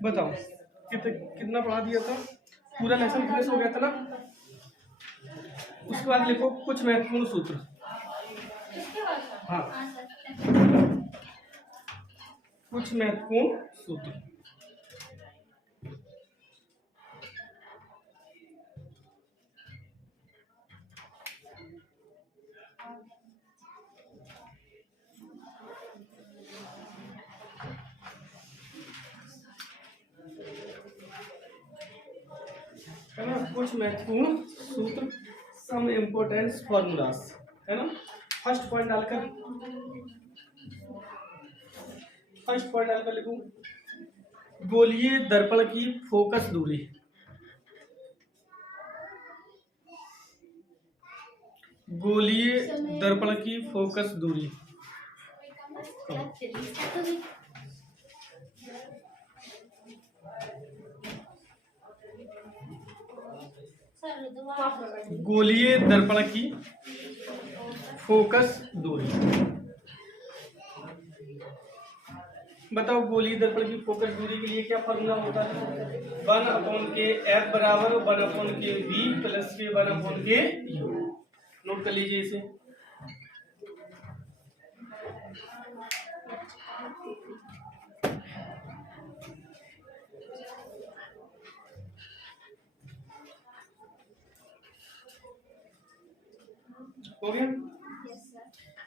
बताओ कितना पढ़ा दिया था, पूरा लेसन फिनिश हो गया था ना। उसके बाद लिखो कुछ महत्वपूर्ण सूत्र। हाँ, कुछ महत्वपूर्ण सूत्र। है ना, कुछ महत्वपूर्ण सूत्र, सम इम्पोर्टेंस फॉर्मूलास, है ना। फर्स्ट पॉइंट डालकर लिखूं, गोलीय दर्पण की फोकस दूरी। गोलीय दर्पण की फोकस दूरी गोलीय दर्पण की फोकस दूरी। बताओ गोलीय दर्पण की फोकस दूरी के लिए क्या फॉर्मूला होता है? 1/F बराबर 1/V प्लस के 1/K U। नोट कर लीजिए इसे। हो गया।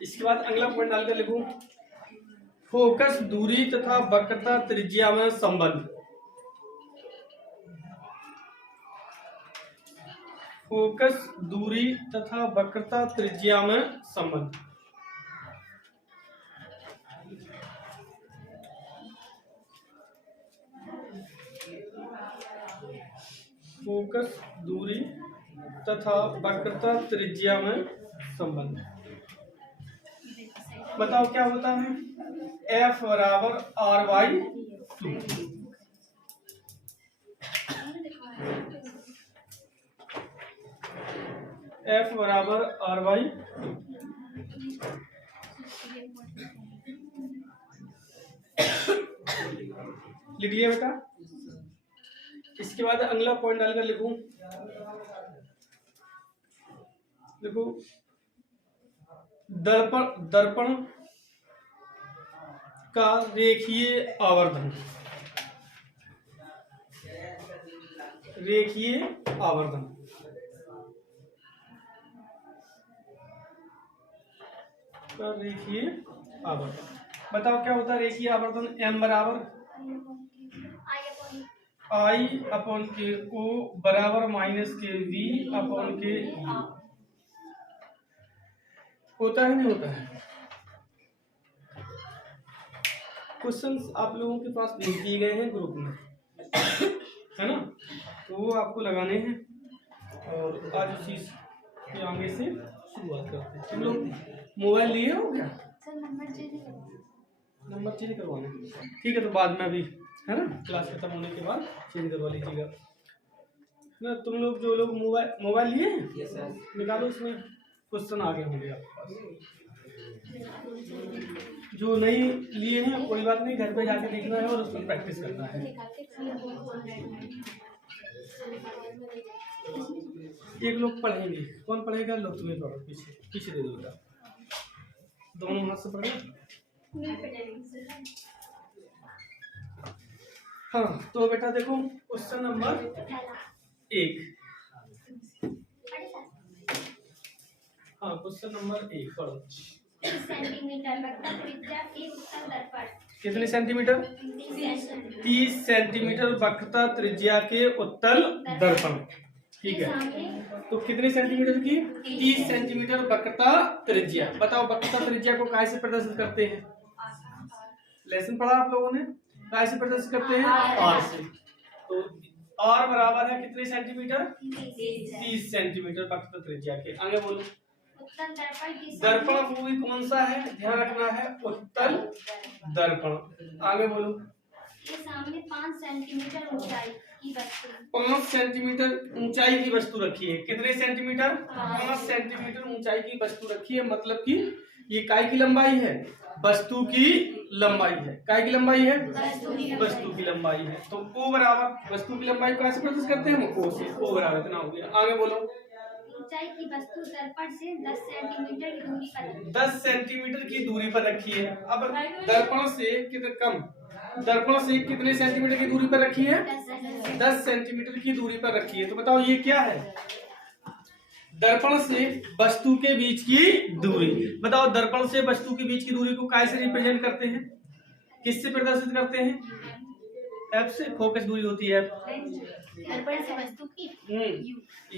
इसके बाद अगला पॉइंट डालकर लिखूं, फोकस दूरी तथा वक्रता त्रिज्या में संबंध। फोकस दूरी तथा वक्रता त्रिज्या में संबंध। फोकस दूरी तथा वक्रता त्रिज्या में संबंध। बताओ क्या होता है? F बराबर R/2। F बराबर R/2। लिख लिया बेटा। इसके बाद अगला पॉइंट डालकर लिखूं, देखो दर्पण का रेखीय आवर्धन। रेखीय आवर्धन का रेखीय आवर्धन। बताओ क्या होता है रेखीय आवर्धन? M बराबर I/K O बराबर -KV/K U। होता है नहीं होता है? क्वेश्चंस आप लोगों के पास भेज दिए गए हैं ग्रुप में, है ना, तो वो आपको लगाने हैं और आज उसी के आगे से शुरुआत करते हैं। तुम लोग मोबाइल लिए हो क्या? नंबर चेंज करवाना, ठीक है, तो बाद में अभी, है ना, क्लास खत्म होने के बाद चेंज करवा लीजिएगा ना। तुम लोग जो लोग मोबाइल लिए हैं, निकालो, इसमें क्वेश्चन आ गए होंगे आपके पास। जो नहीं लिए हैं कोई बात नहीं, घर पे जाके देखना है और उसमें प्रैक्टिस करना है। एक लोग पढ़ेंगे, कौन पढ़ेगा? लो तुम्हें पढ़ो, पीछे दे दो, दोनों हाथ से पढ़ो। हाँ, तो बेटा देखो क्वेश्चन नंबर 1। हाँ, क्वेश्चन नंबर 1 पढ़ो। 30 सेंटीमीटर वक्रता त्रिज्या के उत्तल दर्पण। कितने सेंटीमीटर? 30 सेंटीमीटर वक्रता त्रिज्या के उत्तल दर्पण। ठीक है, तो कितने सेंटीमीटर की? 30 सेंटीमीटर वक्रता त्रिज्या। बताओ वक्रता त्रिज्या को काय से प्रदर्शित करते हैं? लेसन पढ़ा आप लोगों ने, काय से प्रदर्शित करते हैं? R से। तो R बराबर है कितने सेंटीमीटर? 30 सेंटीमीटर वक्रता त्रिज्या के। आगे बोलो। दर्पण मूवी कौन सा है? ध्यान रखना है, उत्तल दर्पण। आगे बोलो। ये सामने 5 सेंटीमीटर ऊंचाई की वस्तु, 5 सेंटीमीटर ऊंचाई की वस्तु रखी है। कितने सेंटीमीटर? 5 सेंटीमीटर ऊंचाई की वस्तु रखी है, मतलब कि ये काय की लंबाई है? वस्तु की लंबाई है। काय की लंबाई है? वस्तु की लंबाई है। तो O बराबर वस्तु की लंबाई को कैसे प्रदर्शित करते हैं हम? O से। O बराबर इतना हो गया। आगे बोलो। ऊंचाई की वस्तु दर्पण से 10 सेंटीमीटर की दूरी पर है। 10 सेंटीमीटर की दूरी पर रखी है। अब दर्पण से कितने कम, दर्पण से कितने सेंटीमीटर की दूरी पर रखी है? 10 सेंटीमीटर की दूरी पर रखी है। तो बताओ ये क्या है? दर्पण से वस्तु के बीच की दूरी। बताओ दर्पण से वस्तु के बीच की दूरी को कैसे रिप्रेजेंट करते हैं? किससे प्रदर्शित करते हैं? F से। फोकस दूरी होती है दर्पण से वस्तु की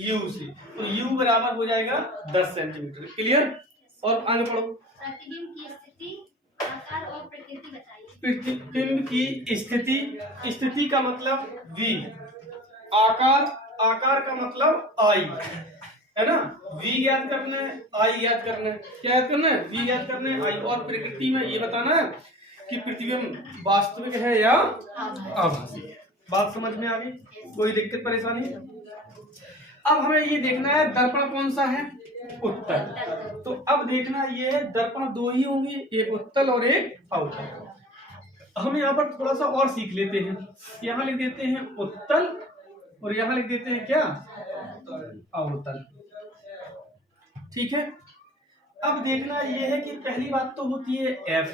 U से। तो U बराबर हो जाएगा 10 सेंटीमीटर। क्लियर? और आगे पढ़ो। प्रतिबिंब की स्थिति, आकार और प्रकृति बताइए। प्रतिबिंब की स्थिति, स्थिति का मतलब V, आकार का मतलब I, है ना? V याद करना है, I याद करना है। क्या याद करना है? V याद करना है, I। और प्रकृति में ये बताना है कि प्रतिबिंब वास्तविक है या आभासी है। बात समझ में आ गई? कोई दिक्कत परेशानी? अब हमें ये देखना है दर्पण कौन सा है? उत्तल। तो अब देखना ये है दर्पण दो ही होंगे, एक उत्तल और एक अवतल। हम यहाँ पर थोड़ा सा और सीख लेते हैं। यहाँ लिख देते हैं उत्तल और यहाँ लिख देते हैं क्या? अवतल। ठीक है। अब देखना ये है कि पहली बात तो होती है F।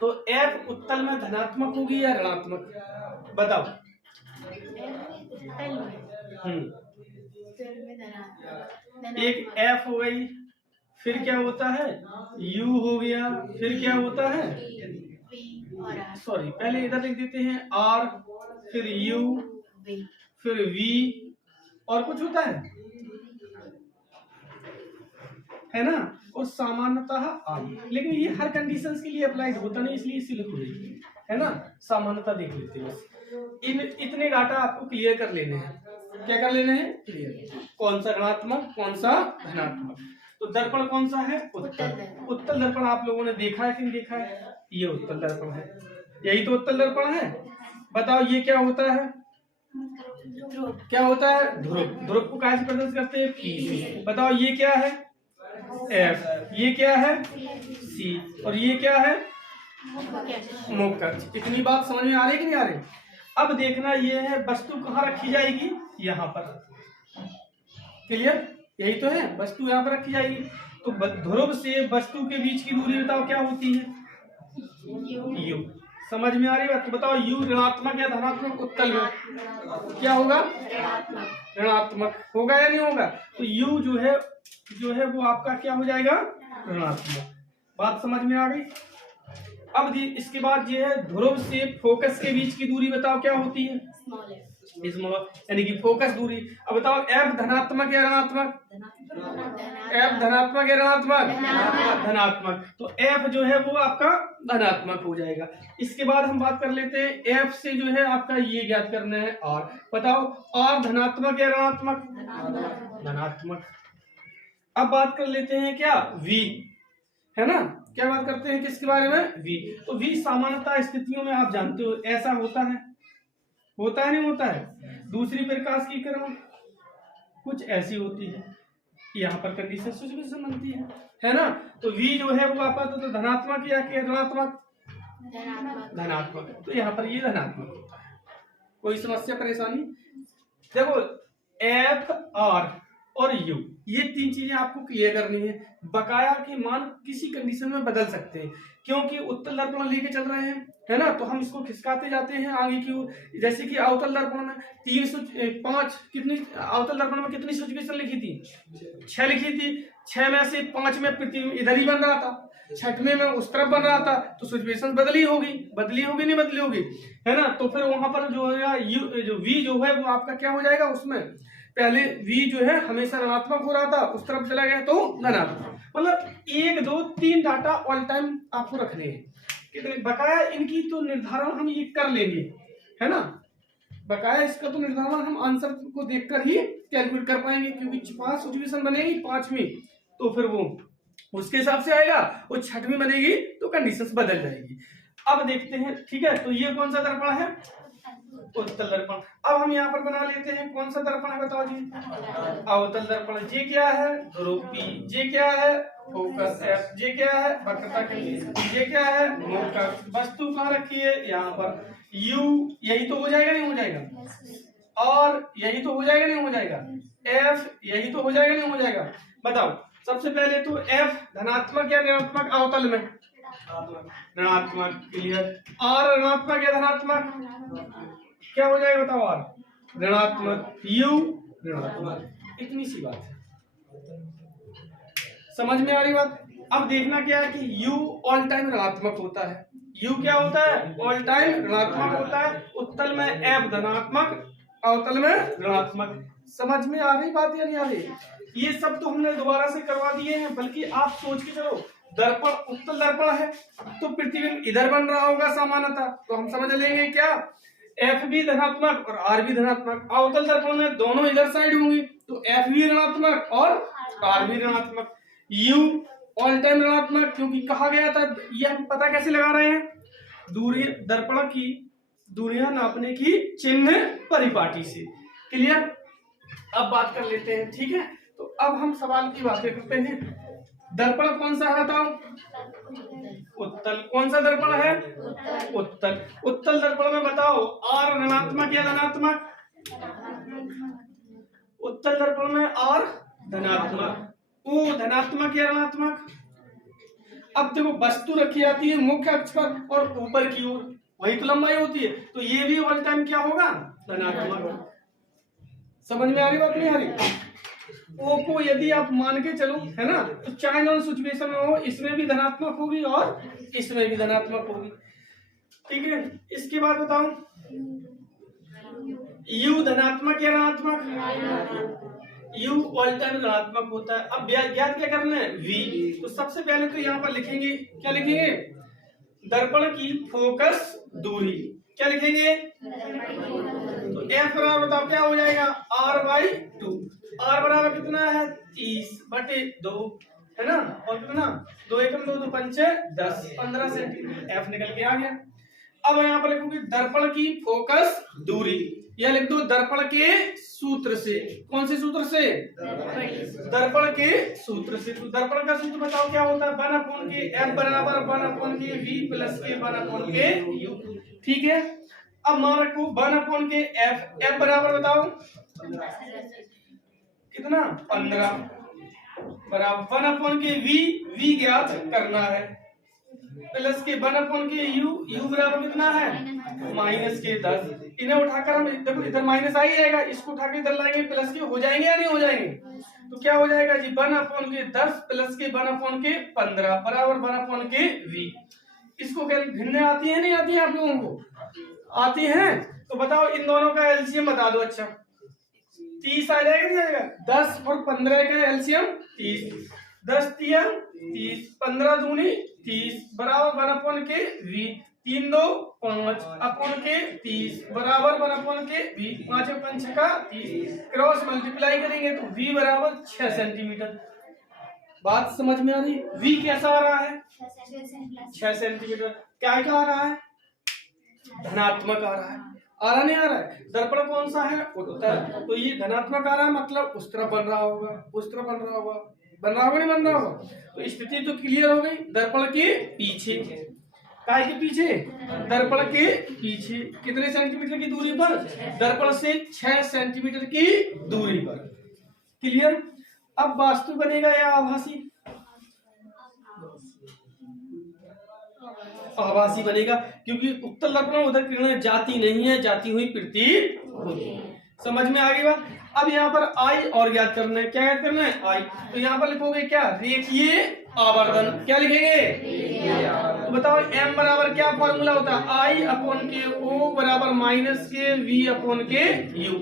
तो F उत्तल में धनात्मक होगी या ऋणात्मक? बताओ। एक F हो गई, फिर क्या होता है? U हो गया, फिर क्या होता है? सॉरी, पहले इधर लिख देते हैं R, फिर U, फिर V, और कुछ होता है ना? और सामान्यतः I। लेकिन ये हर कंडीशंस के लिए अप्लाइड होता नहीं, इसलिए इसी लिख रही है ना? सामान्यता देख लेते हैं बस। इतने डाटा आपको क्लियर कर लेने हैं। क्या कर लेने हैं? क्लियर। कौन सा ऋणात्मक, कौन सा धनात्मक। तो दर्पण कौन सा है? उत्तल। उत्तल दर्पण आप लोगों ने देखा है कि नहीं देखा है? ये उत्तल दर्पण है। यही तो उत्तल दर्पण है। बताओ ये क्या होता है? क्या होता है? ध्रुव। ध्रुव को कैसे प्रदर्शित करते हैं? P से। बताओ ये क्या है? F। ये क्या है? C। और ये क्या है? मुख्य अक्ष। इतनी बात समझ में आ रही कि नहीं आ रही? अब देखना ये है वस्तु कहाँ रखी जाएगी? यहाँ पर। क्लियर? यही तो है, वस्तु यहाँ पर रखी जाएगी। तो ध्रुव से वस्तु के बीच की दूरी बताओ क्या होती है? U। समझ में आ रही बात? तो बताओ U ऋणात्मक या धनात्मक उत्तल में? क्या होगा? ऋणात्मक होगा या नहीं होगा? तो U जो है वो आपका क्या हो जाएगा? ऋणात्मक। बात समझ में आ गई? अब इसके बाद ये है ध्रुव से फोकस के बीच की दूरी बताओ क्या होती है? स्मॉल, यानी कि फोकस दूरी। अब बताओ F धनात्मक या ऋणात्मक? F धनात्मक या ऋणात्मक? धनात्मक। तो F जो है वो आपका धनात्मक हो जाएगा। इसके बाद हम बात कर लेते हैं F से जो है आपका ये ज्ञात करना है R। बताओ R धनात्मक या ऋणात्मक? धनात्मक। अब बात कर लेते हैं क्या? V, है ना? क्या बात करते हैं किसके बारे में? V। तो V सामान्यतः स्थितियों में आप जानते हो ऐसा होता है नहीं होता है? दूसरी प्रकाश की किरण कुछ ऐसी होती है, यहाँ पर कंडीशन सिचुएशन बनती है ना? तो V जो है वो आपका तो धनात्मक या ऋणात्मक? धनात्मक। तो यहाँ पर ये धनात्मक होता है। कोई समस्या परेशानी? देखो F, R और U, ये तीन चीजें आपको क्लियर करनी है। बकाया के मान किसी कंडीशन में बदल सकते हैं, क्योंकि उत्तल दर्पण लेके चल रहे हैं, है ना? तो हम इसको खिसकाते जाते हैं आगे की ओर। जैसे कि अवतल दर्पण में 305 कितनी, अवतल दर्पण में कितनी सिचुएशन लिखी थी? 6 लिखी थी। 6 में से 5 में प्रतिबिंब इधर ही बन रहा था, 6वें में उस तरफ बन रहा था। तो सिचुएशन बदली होगी नहीं बदली होगी, है ना? तो फिर वहां पर जो है जो V जो है वो आपका क्या हो जाएगा? उसमें पहले V जो है हमेशा ऋणात्मक हो रहा था, उस तरफ चला गया तो धनात्मक। मतलब 1, 2, 3 डाटा ऑल टाइम आपको रखने हैं। कितने बकाया इनकी तो निर्धारण हम ये कर लेंगे, है ना? बकाया इसका तो निर्धारण हम आंसर को देखकर ही कैलकुलेट कर पाएंगे, क्योंकि 5 सिचुएशन बनेगी 5वीं, तो फिर वो उसके हिसाब से आएगा। और 6वीं बनेगी तो कंडीशंस बदल जाएगी। अब देखते हैं, ठीक है? तो ये कौन सा दर्पण है? उत्तल दर्पण। अब हम यहाँ पर बना लेते हैं कौन सा दर्पण है बताओ जी, अवतल दर्पण। जी क्या है, ध्रुव P, जी क्या है, फोकस F, जी क्या है, वक्रता Q, जी क्या है, मुख अक्ष। वस्तु कहाँ रखी है, यहाँ पर। U यही तो हो जाएगा, नहीं हो जाएगा, और यही तो हो जाएगा, नहीं हो जाएगा, F यही तो हो जाएगा, नहीं हो जाएगा। बताओ सबसे पहले तो F धनात्मक या ऋणात्मक अवतल में, ऋणात्मक, क्लियर। और ऋणात्मक या धनात्मक क्या हो जाएगा बताओ, और ऋणात्मक, U ऋणात्मक। इतनी सी बात है, समझ में आ रही बात। अब देखना क्या है कि U ऑल टाइम ऋणात्मक होता है, U क्या होता है, ऑल टाइम ऋणात्मक होता है। उत्तल में F धनात्मक, अवतल में ऋणात्मक। समझ में आ रही बात या नहीं आ रही। ये सब तो हमने दोबारा से करवा दिए हैं, बल्कि आप सोच के चलो, दर्पण उत्तल दर्पण है तो प्रतिबिंब इधर बन रहा होगा सामान्यतः, तो हम समझ लेंगे क्या, F भी धनात्मक और R भी धनात्मक। अवतल दर्पण में दोनों इधर साइड होंगी, तो F भी ऋणात्मक और R भी ऋणात्मक। U ऑल टाइम ऋणात्मक, क्योंकि कहा गया था, ये हम पता कैसे लगा रहे हैं, दूरी दर्पण की दूरियां नापने की चिन्ह परिपाटी से। क्लियर। अब बात कर लेते हैं, ठीक है। तो अब हम सवाल की बातें करते हैं। दर्पण कौन सा है बताओ, उत्तल। कौन सा दर्पण है, उत्तल। उत्तल दर्पण में बताओ R ऋणात्मक या धनात्मक, उत्तल दर्पण में R धनात्मक, O धनात्मक या ऋणात्मक। अब देखो वस्तु रखी जाती है मुख्य अक्ष पर और ऊपर की ओर, वही तो लंबाई होती है, तो ये भी ऑल टाइम क्या होगा, धनात्मक। समझ में आ रही बात नहीं आ रही। O को यदि आप मान के चलो, है ना, तो चाहे नॉन सिचुएशन में हो, इसमें भी धनात्मक होगी और इसमें भी धनात्मक होगी, ठीक है। इसके बाद बताओ U धनात्मक या ऋणात्मक, U ऑल टाइम ऋणात्मक होता है। अब ज्ञात क्या करना है, V। तो सबसे पहले तो यहाँ पर लिखेंगे, क्या लिखेंगे, दर्पण की फोकस दूरी, क्या लिखेंगे, तो F बराबर बताओ क्या हो जाएगा, R/2। R बराबर कितना है, 30/2, है ना, और कितना, 2 एकम 2 2 पंचे 10, 15 सेंटीमीटर। F निकल के आ गया। अब यहाँ पर लिखोगे दर्पण की फोकस दूरी, या लिख दो दर्पण के सूत्र से। कौन से सूत्र से, दर्पण के सूत्र से। तो दर्पण का सूत्र बताओ क्या होता है, 1/के F बराबर 1/के V प्लस के 1/के U, ठीक है। अब मान रखो 1/के F बराबर बताओ कितना, 15 बराबर 1/के V ज्ञात करना है, प्लस के 1/के U बराबर कितना है, -10। इन्हें उठाकर हम देखो इधर माइनस आ ही जाएगा, इसको उठा के इधर लाएंगे, प्लस के हो जाएंगे या नहीं हो जाएंगे, तो क्या हो जाएगा जी, 1/10 प्लस के 1/के 15 बराबर 1/के V। इसको क्या भिन्न आती है, नहीं आती है आप लोगों को, आती है। तो बताओ इन दोनों का एलसीएम बता दो। अच्छा 30 आ जाएगा, नहीं आएगा, 10 और 15 का एलसीएम 30, 10 तिया 30, 15 दूनी 30 बराबर 1/के V, 3 2 5 अपन के 30 बराबर 1/के V, 5 और 5 का 30, क्रॉस मल्टीप्लाई करेंगे तो V बराबर 6 सेंटीमीटर। बात समझ में आ रही। V कैसा आ रहा है, 6 सेंटीमीटर। क्या क्या आ रहा है, धनात्मक आ रहा है, आ रहा नहीं आ रहा है। दर्पण कौन सा है, उत्तल, तो ये धनात्मक आ रहा है, मतलब उस तरफ बन रहा होगा, उस तरफ बन रहा होगा, बन रहा होगा नहीं बन रहा होगा। तो स्थिति तो क्लियर हो गई। दर्पण के पीछे, काय के पीछे, दर्पण के पीछे कितने सेंटीमीटर की दूरी पर, दर्पण से 6 सेंटीमीटर की दूरी पर। क्लियर। अब वास्तु बनेगा या आभासी, आभासी बनेगा, क्योंकि उत्तल दर्पण उधर किरणें जाती नहीं है, जाती हुई प्रतीत होती है। समझ में आ गई बात। अब यहाँ पर आई और ज्ञात करना है, क्या ज्ञात करना है, आई। तो यहाँ पर लिखोगे क्या, रेखीय आवर्धन, क्या लिखेंगे, तो बताओ m बराबर क्या फॉर्मूला होता है, I/के O बराबर -के V/के U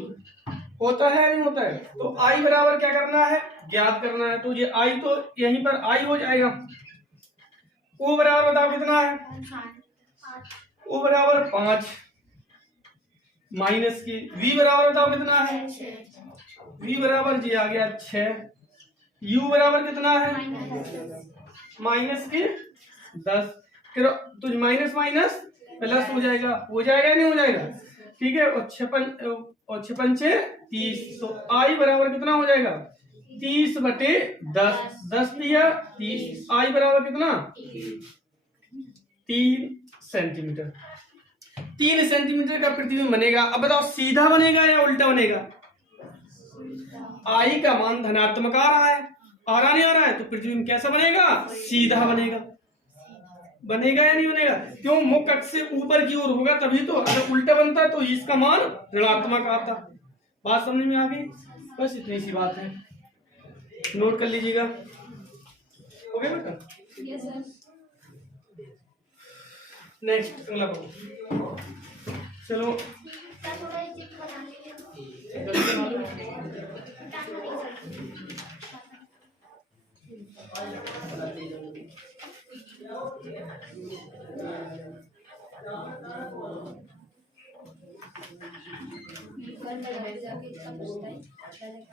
होता है नहीं होता है। तो I बराबर क्या करना है, ज्ञात करना है, तो ये I तो यहीं पर I हो जाएगा। O बराबर बताओ कितना है, O बराबर 5 माइनस की V बराबर बताओ कितना है, V बराबर जी आ गया 6, U बराबर कितना है, -10। तो माइनस माइनस प्लस हो जाएगा नहीं हो जाएगा। ठीक है, और 6 पंचे 30, तो आई बराबर कितना हो जाएगा 30/10, 10 दिया 30, आई बराबर कितना 3 सेंटीमीटर। 3 सेंटीमीटर का प्रतिबिंब बनेगा। अब बताओ सीधा बनेगा या उल्टा बनेगा? आई का मान धनात्मक आ रहा है, आ रहा नहीं आ रहा है, तो प्रतिबिंब कैसा बनेगा? सीधा बनेगा। बनेगा या नहीं बनेगा? क्यों? मुख अक्ष से ऊपर की ओर होगा तभी तो। अगर उल्टा बनता है तो इसका मान ऋणात्मक आता। बात समझ में आ गई? बस इतनी सी बात है, नोट कर लीजिएगा। हो गया बेटा? Yes sir. नेक्स्ट अगला पढ़ो। चलो सर थोड़ा ये चित्र बना लीजिए।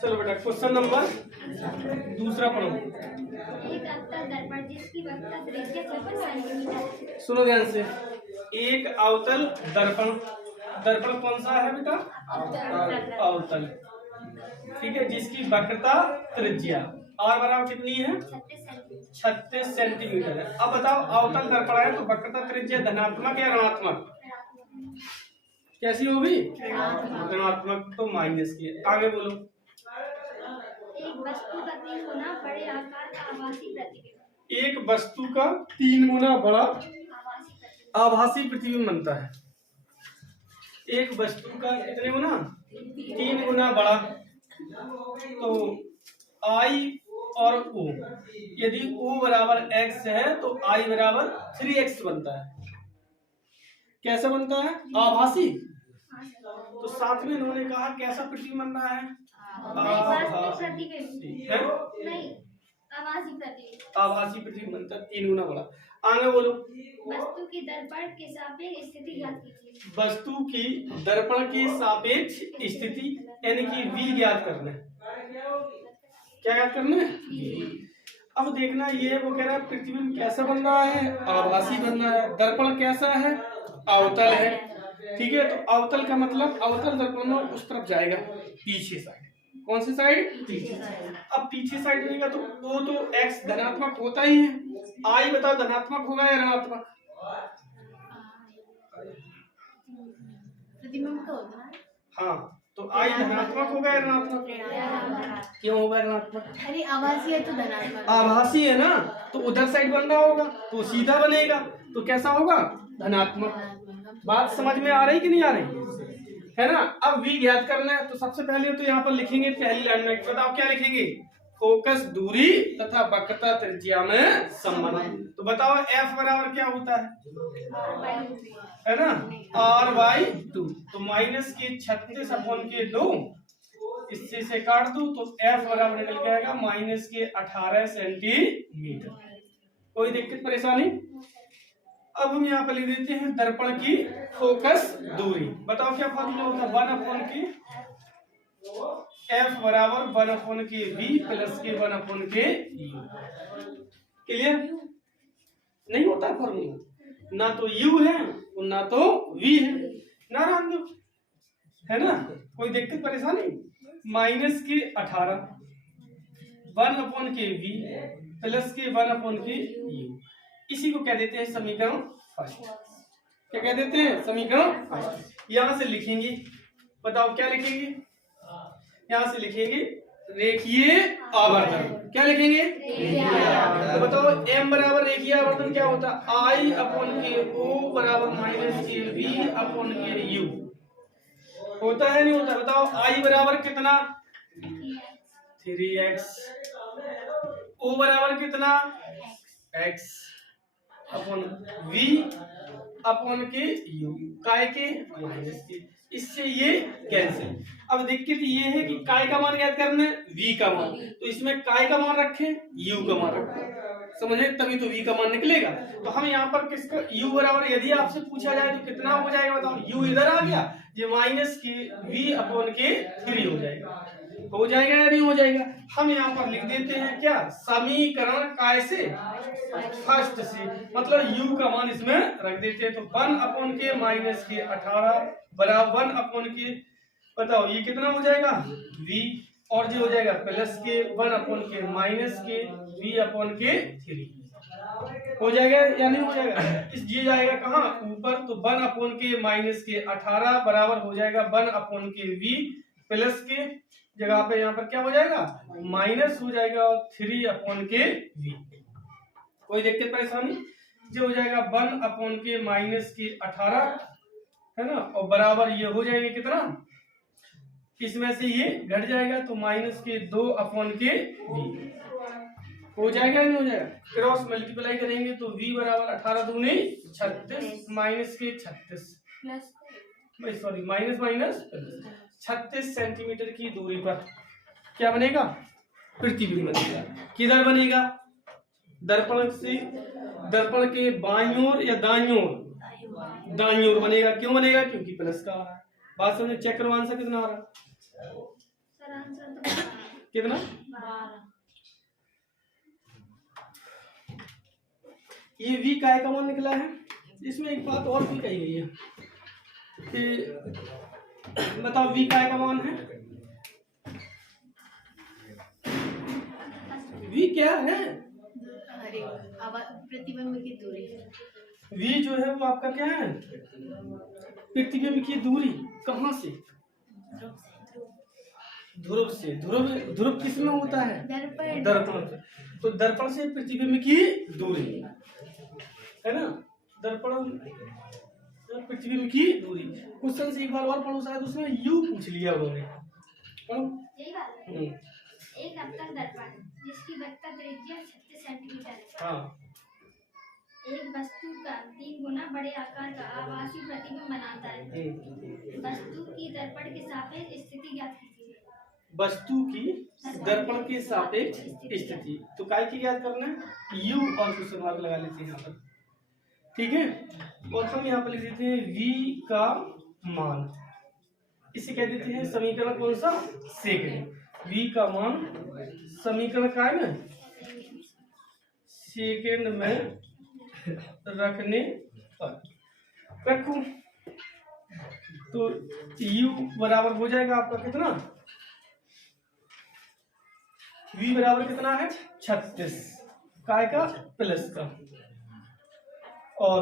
चलो बेटा क्वेश्चन नंबर दूसरा पढ़ो। एक अवतल दर्पण जिसकी वक्रता त्रिज्या 56 सेंटीमीटर। सुनो ध्यान से। एक अवतल दर्पण, दर्पण कौन सा है बेटा? अवतल, ठीक है, जिसकी वक्रता त्रिज्या आर बराबर कितनी है? 36 सेंटीमीटर है। अब बताओ अवतल दर्पण है तो वक्रता त्रिज्या धनात्मक या ऋणात्मक? कैसी होगी? ऋणात्मक, तो माइनस की। आगे बोलो। एक वस्तु का 3 गुना बड़े आकार का आभासी प्रतिबिंब। एक वस्तु का 3 गुना बड़ा आभासी प्रतिबिंब। आभासी प्रतिबिंब बनता है। एक वस्तु का कितने गुना? 3 गुना बड़ा। तो आई और ओ, यदि ओ बराबर x है तो आई बराबर 3x बनता है। कैसा बनता है? आभासी। तो साथ में इन्होंने कहा कैसा प्रतिबिंब बन रहा है? वास्तविक प्रतिबिंब है? नहीं, आभासी प्रतिबिंब। आभासी प्रतिबिंब बनता है 3 गुना बड़ा। आगे बोलो। वस्तु की दर्पण के सापेक्ष स्थिति ज्ञात कीजिए। वस्तु की दर्पण के सापेक्ष स्थिति यानी कि v ज्ञात करना है। क्या ज्ञात करना है? अब देखना, ये वो कह रहा है प्रतिबिंब कैसा बन रहा है? आभासी बन रहा है। दर्पण कैसा है? अवतल है। ठीक है, तो अवतल का मतलब अवतल दर्पण में उस तरफ जाएगा, पीछे साइड। कौन सी साइड? पीछे साइड। अब पीछे साइड जाएगा तो वो तो x धनात्मक होता ही है। आई बताओ धनात्मक होगा या ऋणात्मक? प्रतिबिंब का होता है। हाँ, तो आई धनात्मक होगा या ऋणात्मक? क्यों होगा ऋणात्मक? अरे आभासी है तो धनात्मक। आभासी है ना, तो उधर साइड बन रहा होगा तो सीधा बनेगा, तो कैसा होगा? धनात्मक। बात समझ में आ रही कि नहीं आ रही है ना? अब v ज्ञात करना है तो सबसे पहले तो यहाँ पर लिखेंगे पहली लाइन में। बताओ क्या लिखेंगे? फोकस दूरी तथा वक्रता त्रिज्या में संबंध। तो बताओ f बराबर क्या होता है ना? r/2। तो माइनस के 36/2, इससे से काट दूं तो f बराबर निकल के आएगा माइनस के 18 सेंटीमीटर। कोई दिक्कत परेशानी? अब हम यहाँ पर लिख देते हैं दर्पण की फोकस दूरी। बताओ क्या फॉर्मूला होता है? 1/k f बराबर 1/k v प्लस के 1/k u। क्लियर? नहीं होता फॉर्मूला, ना तो u है और ना तो v है, ना राम है ना? कोई दिक्कत परेशानी? माइनस के 18 1/k v प्लस के 1/k u, इसी को क्या देते हैं? समीकरण फर्स्ट। क्या कह देते हैं? समीकरण फर्स्ट। यहां से लिखेंगे, बताओ क्या लिखेंगे? यहां से लिखेंगे रेखीय आवर्तन। क्या लिखेंगे? तो बताओ m बराबर रेखीय आवर्तन क्या होता? I/k O बराबर माइनस के v/k u होता है नहीं होता? बताओ I बराबर कितना? 3x। O बराबर कितना? x अपॉन v/k u, काय के माइनस के। इससे ये कैंसिल। अब दिक्कत ये है कि काय का मान ज्ञात करना है, v का मान, तो इसमें काय का मान रखें, u का मान रखें, समझे? तभी तो v का मान निकलेगा। तो हम यहाँ पर किसका u बराबर, यदि आपसे पूछा जाए तो कितना हो जाएगा? बताओ u इधर आ गया, ये माइनस के v/k 3 हो जाएगा। हो जाएगा या नहीं हो जाएगा? हम यहाँ पर लिख देते हैं क्या, समीकरण कैसे, फर्स्ट से, मतलब u का मान इसमें रख देते हैं। तो 1/k माइनस के 18 बराबर 1/k, बताओ ये कितना हो जाएगा v, और ये हो जाएगा प्लस के 1/k माइनस के v/k 3, हो जाएगा या नहीं हो जाएगा? इस ये जाएगा कहाँ ऊपर, तो 1/k माइनस के 18 बराबर हो जाएगा 1/k v, प्लस के जगह पे यहाँ पर क्या हो जाएगा माइनस हो जाएगा 3/k v। कोई दिक्कत परेशानी? जो हो जाएगा 1/k माइनस के 18 है ना, और बराबर ये हो जाएगा कितना, इसमें से ये घट जाएगा तो माइनस के 2/k v, हो जाएगा या नहीं हो जाएगा? क्रॉस मल्टीप्लाई करेंगे तो v बराबर 18 दूनी 36 माइनस के 36 plus sorry minus minus 36 centimetre की दूरी पर क्या बनेगा, प्रतिबिंब बनेगा। किधर बनेगा? दर्पण से, दर्पण के बाईं ओर या दाईं ओर? दाईं ओर बनेगा। क्यों बनेगा? क्योंकि प्लस का आ रहा है। बात समझे? चेक करो आंसर कितना आ रहा है, कितना? ये v काय का मान निकला है। इसमें एक बात और भी कही गई है कि बताओ v काय का मान है, v क्या है? प्रतिबिंब की दूरी। v जो है वो आपका क्या है, प्रतिबिंब की दूरी। कहाँ से? ध्रुव से। ध्रुव ध्रुव किस में होता है? दर्पण से। तो दर्पण से प्रतिबिंब की दूरी है ना, दर्पण प्रतिबिंब की दूरी। क्वेश्चन से एक बार और पढ़ो, शायद उसमें यू पूछ लिया उन्होंने, पढ़ो। एक अवतल दर्पण जिसकी वक्रता त्रिज्या 36 सेंटीमीटर है, हाँ, एक वस्तु का 3 गुना बड़े आकार का आभासी प्रतिबिंब बनाता है। वस्तु की दर्पण के सापेक्ष स्थिति ज्ञात कीजिए। वस्तु की दर्पण के सापेक्ष स्थिति, तो काय की याद करना है, यू और क्वेश्चन मार्क लगा लेते हैं यहाँ पर, ठीक है। और हम यहाँ पर लिख देते हैं v का मान, इसे कह देते हैं समीकरण कौन सा, सेकंड। v का मान समीकरण का है ना, सेकंड में रखने पर रखू तो u बराबर हो जाएगा आपका कितना, v बराबर कितना है 36, काय का प्लस का, और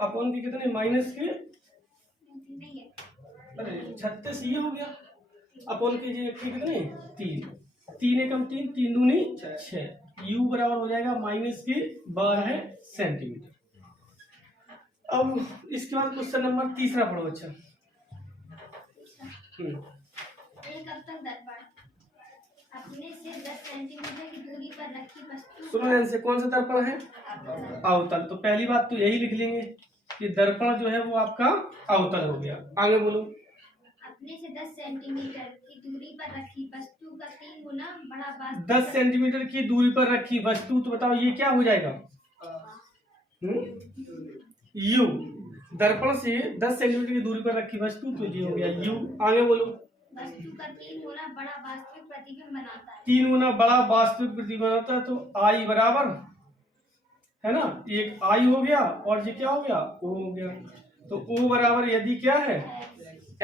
अपॉन के कितने माइनस के, अरे 36 ये हो गया, अपॉन के ये कितने 3, 3 एकम 3, 3 दूनी 6, u बराबर हो जाएगा माइनस के 12 सेंटीमीटर। अब इसके बाद क्वेश्चन नंबर तीसरा पढ़ो। अच्छा, एक अवतल दर्पण अपने से 10 सेंटीमीटर की दूरी पर रखी वस्तु, सुनो से कौन सा दर्पण है, अवतल। तो पहली बात तो यही लिख लेंगे कि दर्पण जो है वो आपका अवतल हो गया। आगे बोलो। अपने से 10 सेंटीमीटर की दूरी पर रखी वस्तु का 3 गुना बड़ा वास्तविक, 10 सेंटीमीटर की दूरी पर रखी वस्तु, तो बताओ ये क्या हो जाएगा, यू। दर्पण से 10 सेंटीमीटर की दूरी पर रखी वस्तु, तो ये हो गया यू। आगे बोलो। वस्तु का 3 गुना बड़ा वास्तविक प्रतिबिंब बनाता है। 3 गुना बड़ा वास्तविक प्रतिबिंब बनाता है, तो आई बराबर है ना, एक आई हो गया और ये क्या हो गया, ओ हो गया। तो ओ बराबर यदि क्या है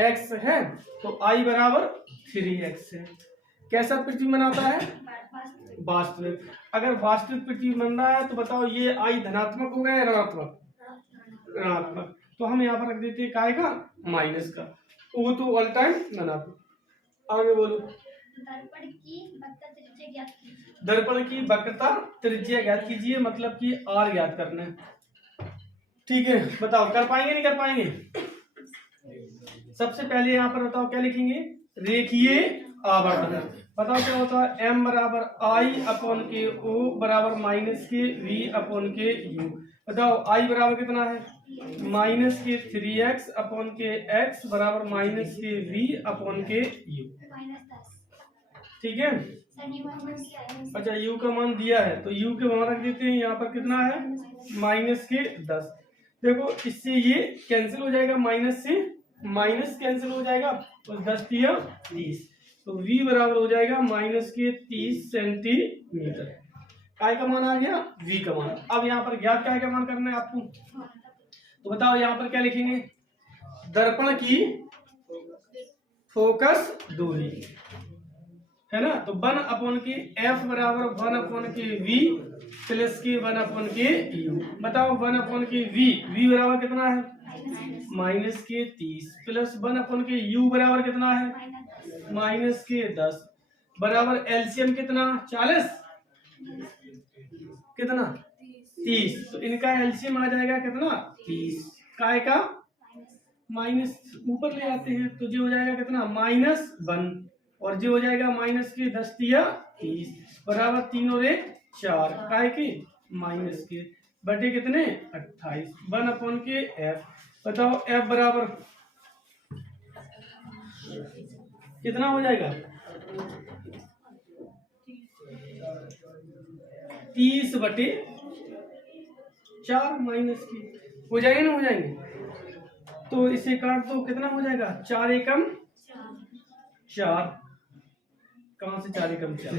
x है, तो आई बराबर 3x है। कैसा प्रतिबिंब बनाता है, वास्तविक। अगर वास्तविक प्रतिबिंब बन रहा है तो बताओ ये आई धनात्मक हो गया या ऋणात्मक, ऋणात्मक। तो हम यहाँ पर रख देते हैं काय का माइनस का, वो तो ऑल टाइम धनात्मक। आगे बोलो। दर्पण की वक्रता त्रिज्या ज्ञात कीजिए। दर्पण की वक्रता त्रिज्या ज्ञात कीजिए, मतलब कि r ज्ञात करना है, ठीक है। बताओ कर पाएंगे नहीं कर पाएंगे। सबसे पहले यहाँ पर बताओ क्या लिखेंगे, रेखीय आवर्तन। बताओ क्या होता है, m बराबर i अपॉन के o बराबर माइनस के v अपॉन के u। बताओ i बराबर कितना है, माइनस के 3x अपॉन के x बराबर माइनस के v अपॉन के u, ठीक है। अच्छा, u का मान दिया है तो u के मान रख देते हैं यहाँ पर कितना है, माइनस के 10। देखो इससे ये कैंसिल हो जाएगा, माइनस से माइनस कैंसिल हो जाएगा तो 10 तिया 30, तो v बराबर हो जाएगा माइनस के 30 सेंटीमीटर। काय का मान आ गया, v का मान। अब यहाँ पर ज्ञात काय का मान करना है आपको, तो बताओ यहाँ पर क्या लिखेंगे, दर्पण की फोकस दूरी है ना, तो 1/के f बराबर 1/के v प्लस के 1/के u। बताओ 1/के v बराबर कितना है, माइनस के 30 प्लस 1/के u बराबर कितना है, माइनस के 10 बराबर एलसीएम कितना 40 कितना 30, तो इनका एलसीएम आ जाएगा कितना 30, काय का माइनस ऊपर ले आते हैं तो जो हो जाएगा कितना -1 और जो हो जाएगा माइनस के 10 तिया 30 बराबर 3 और 1 4, काय के माइनस के बटे कितने 28 1/के f। बताओ f बराबर कितना हो जाएगा 30/4 माइनस की हो जाएंगे ना, हो जाएंगे तो इसे काट दो, कितना हो जाएगा 4 एकम 4, कहां से 4 एकम 4,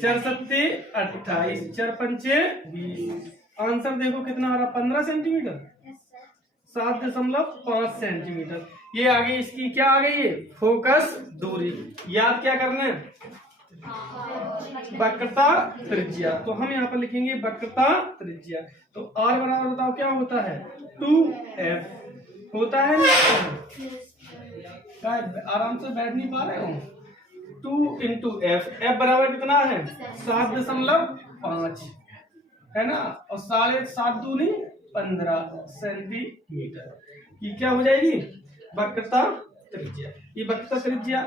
4 सत्ते 28, 4 पंचे 20, आंसर देखो कितना आ रहा 15 सेंटीमीटर 7.5 सेंटीमीटर। ये आगे इसकी क्या आ गई है, फोकस दूरी। याद क्या करना है, वक्रता त्रिज्या, तो हम यहाँ पर लिखेंगे वक्रता त्रिज्या। तो r बराबर बताओ क्या होता है 2f होता है ना, आराम से बैठ नहीं पा रहे हो, 2 into f, f बराबर कितना है 7.5 है ना, और 7.5 दूनी 15 सेंटीमीटर। ये क्या हो जाएगी वक्रता त्रिज्या। ये वक्रता त्रिज्या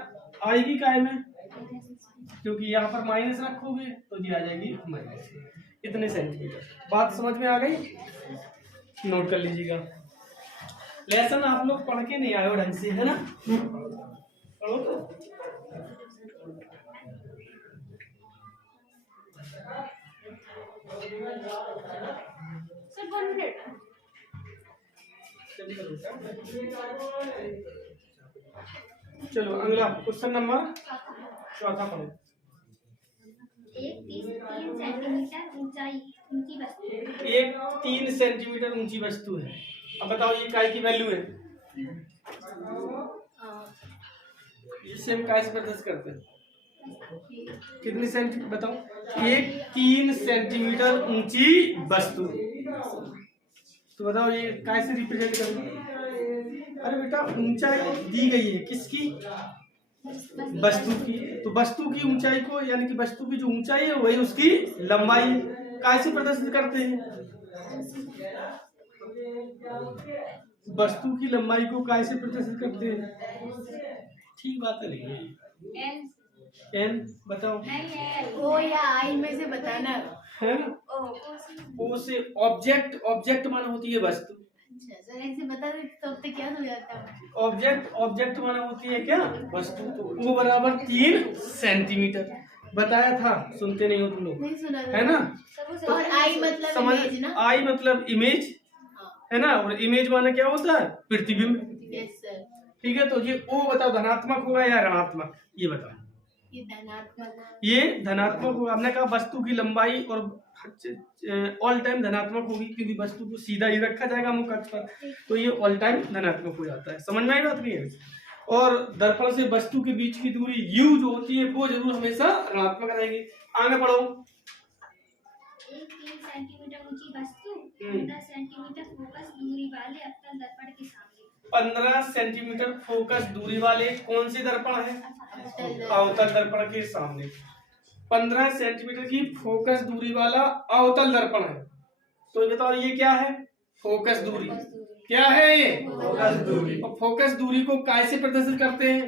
आएगी काय में, क्योंकि यहाँ पर माइनस रखोगे तो ये आ जाएगी माइनस इतने सेंटीमीटर। बात समझ में आ गई, नोट कर लीजिएगा। लेसन आप लोग पढ़ के नहीं आए हो ढंग से, है ना, पढ़ो तो। Sir 1 minute. चलो अगला क्वेश्चन नंबर 4 पढ़ो। एक 3 सेंटीमीटर ऊंची वस्तु, एक 3 सेंटीमीटर ऊंची वस्तु है। अब बताओ ये काय की वैल्यू है, इसे हम काय से प्रदर्शित करते हैं, कितनी सेंटीमीटर बताओ, एक 3 सेंटीमीटर ऊंची वस्तु, तो बताओ ये काय से रिप्रेजेंट करेंगे। अरे बेटा ऊंचाई दी गई है किसकी, वस्तु की, तो वस्तु की ऊंचाई को यानी कि वस्तु की जो ऊंचाई है वही उसकी लंबाई काय से प्रदर्शित करते हैं, वस्तु की लंबाई को काय से प्रदर्शित करते हैं, ठीक बात है नहीं एन बताओ ओ या आई में से बताना है ना, ओ से ऑब्जेक्ट माना होती है वस्तु। अच्छा सर ऐसे बता दे तब तो क्या हो जाता है, ऑब्जेक्ट माना होती है क्या वस्तु, तो वो बराबर 3 सेंटीमीटर बताया था, सुनते नहीं हो तुम लोग, नहीं सुना है ना। तो और आई मतलब समझ, इमेज ना, आई मतलब इमेज है ना, और इमेज माना क्या होता है प्रतिबिंब। Yes sir. ठीक है, तो ये ओ बताओ धनात्मक होगा या ऋणात्मक, ये बताओ। ये धनात्मक, ये धनात्मक होगा, हमने कहा वस्तु की लंबाई और ऑल टाइम धनात्मक होगी, क्योंकि वस्तु को सीधा ही रखा जाएगा मुख्य अक्ष पर, तो ये ऑल टाइम धनात्मक हो जाता है। समझ में आई बात नहीं है। और दर्पण से वस्तु के बीच की दूरी u जो होती है वो जरूर हमेशा ऋणात्मक रहेगी। आगे बढ़ो। एक 3 सेंटीमीटर ऊंची वस्तु 15 सेंटीमीटर फोकस दूरी वाले अवतल दर्पण के सामने, 15 सेंटीमीटर फोकस दूरी वाले कौन से दर्पण है, अवतल दर्पण के सामने 15 सेंटीमीटर की फोकस दूरी वाला अवतल दर्पण है। तो बताओ ये क्या है, फोकस दूरी। क्या है ये, फोकस दूरी। और फोकस दूरी को काय से प्रदर्शित करते हैं,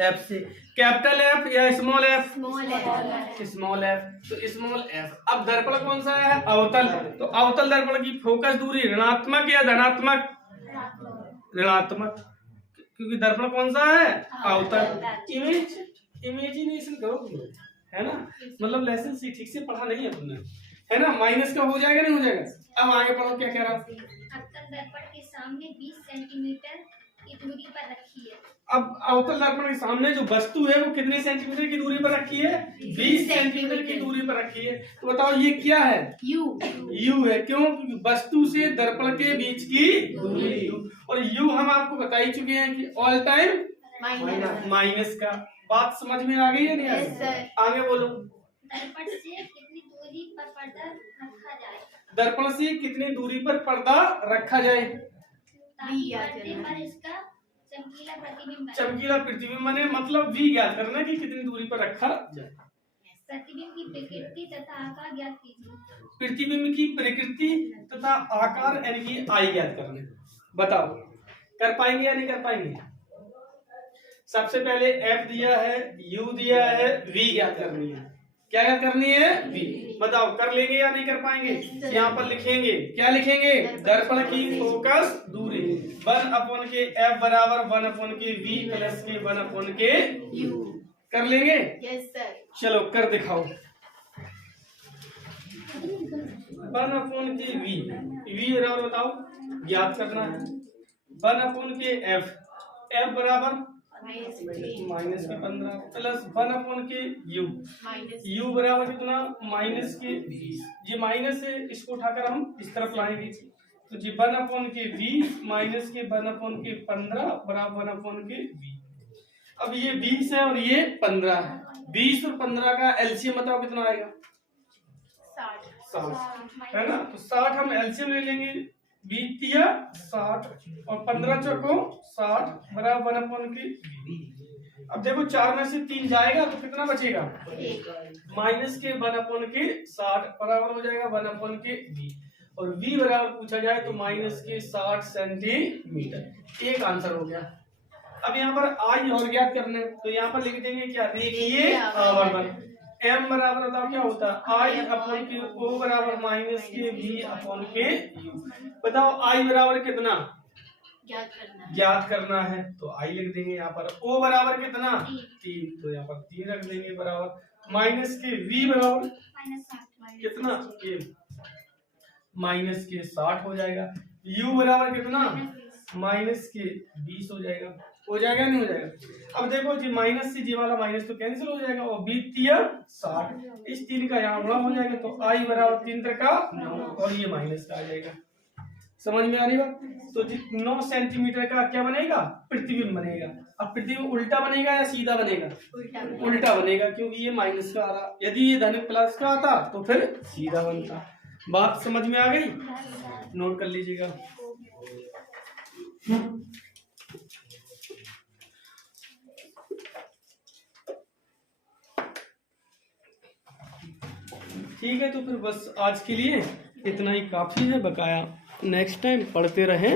एफ से। कैपिटल एफ या स्मॉल एफ, स्मॉल एफ, तो स्मॉल एफ। अब दर्पण कौन सा है, अवतल, तो अवतल दर्पण की फोकस दूरी ऋणात्मक या धनात्मक, ऋणात्मक, क्योंकि दर्पण कौन सा है, अवतल। इमेजिनेशन करो है ना, मतलब लेसन ठीक से पढ़ा नहीं है तुमने, है ना। माइनस का हो जाएगा नहीं हो जाएगा। अब आगे पढ़ो क्या कह रहा, अवतल दर्पण के सामने 20 सेंटीमीटर की दूरी पर रखी है। अब अवतल दर्पण के सामने जो वस्तु है वो कितने सेंटीमीटर की दूरी पर रखी है? 20 सेंटीमीटर की दूरी पर रखी है। तो बताओ ये क्या है? यू है। क्यों? क्योंकि वस्तु से दर्पण के बीच की दूरी यू, और यू हम आपको बता ही चुके हैं कि ऑल टाइम माइनस का। बात समझ में आ गई है नहीं? Yes, sir. आगे बोलो। दर्पण से कितनी दूरी पर पर्दा रखा जाए दर्पण से कितनी दूरी पर पर्दा रखा जाए ताकि पर्दे पर इसका चमकीला प्रतिबिंब बने। चमकीला प्रतिबिंब बने, मतलब वी ज्ञात करना कि कितनी दूरी पर रखा जाए। प्रतिबिंब की प्रकृति तथा आकार ज्ञात कीजिए। प्रतिबिंब की प्रकृति तथा आकार यानी कि आई ज्ञात करना। बताओ कर पाएंगे या नहीं कर पाएंगे? सबसे पहले एफ दिया है, यू दिया है, वी ज्ञात करनी है। क्या ज्ञात करनी है? वी। बताओ कर लेंगे या नहीं कर पाएंगे? यहाँ पर लिखेंगे, क्या लिखेंगे? दर्पण की फोकस दूरी 1 के एफ बराबर 1 के वी प्लस के 1 के यू। कर लेंगे? Yes sir. चलो कर दिखाओ। 1 के वी बराबर बताओ ज्ञात करना है। 1 के एफ बराबर माइनस के 15 प्लस 1 के यू बराबर कितना? माइनस के 20। ये माइनस है, इसको उठाकर हम इस तरफ लाएंगे तो जी 1 के 20 माइनस के 1 के 15 बराबर 1 के 20। अब ये 20 है और ये 15 है। 20 और 15 का एलसीएम बताओ कितना आएगा? 60 है ना? तो 60 हम एलसीएम ले लेंगे। 20 दिया 60 और 15 चौको 60 बराबर 1 के 20। अब देखो 4 में से 3 जाएगा तो कितना बचेगा? माइनस के 1 के 60 बराबर हो जाएगा 1 के 20, और v बराबर पूछा जाए तो माइनस के 60 सेंटीमीटर। एक आंसर हो गया। अब यहाँ पर आई और ज्ञात करना है तो यहाँ पर लिख देंगे क्या? रेखीय आवर्धन। m बराबर बताओ क्या होता है? आई अपॉन के ओ बराबर माइनस के वी अपॉन के यू। बताओ आई बराबर कितना ज्ञात करना है तो आई लिख देंगे यहाँ पर। ओ बराबर कितना? 3, तो यहाँ पर 3 रख देंगे बराबर माइनस के वी बराबर कितना? माइनस के 60 हो जाएगा। यू बराबर कितना? माइनस के 20 हो जाएगा। हो जाएगा नहीं हो जाएगा? अब देखो जी माइनस से जी वाला माइनस तो कैंसिल हो जाएगा और 20 60, इस 3 का यहाँ गुणा हो जाएगा तो आई बराबर 3 का 9 और ये माइनस का आ जाएगा। समझ में आ रही बात? तो जी 9 सेंटीमीटर का क्या बनेगा? प्रतिबिंब बनेगा। अब प्रतिबिंब उल्टा बनेगा या सीधा बनेगा? उल्टा बनेगा, क्योंकि ये माइनस का आ रहा। यदि ये धन प्लस का आता तो फिर सीधा बनता। बात समझ में आ गई? नोट कर लीजिएगा। ठीक है, तो फिर बस आज के लिए इतना ही काफी है। बकाया नेक्स्ट टाइम पढ़ते रहें।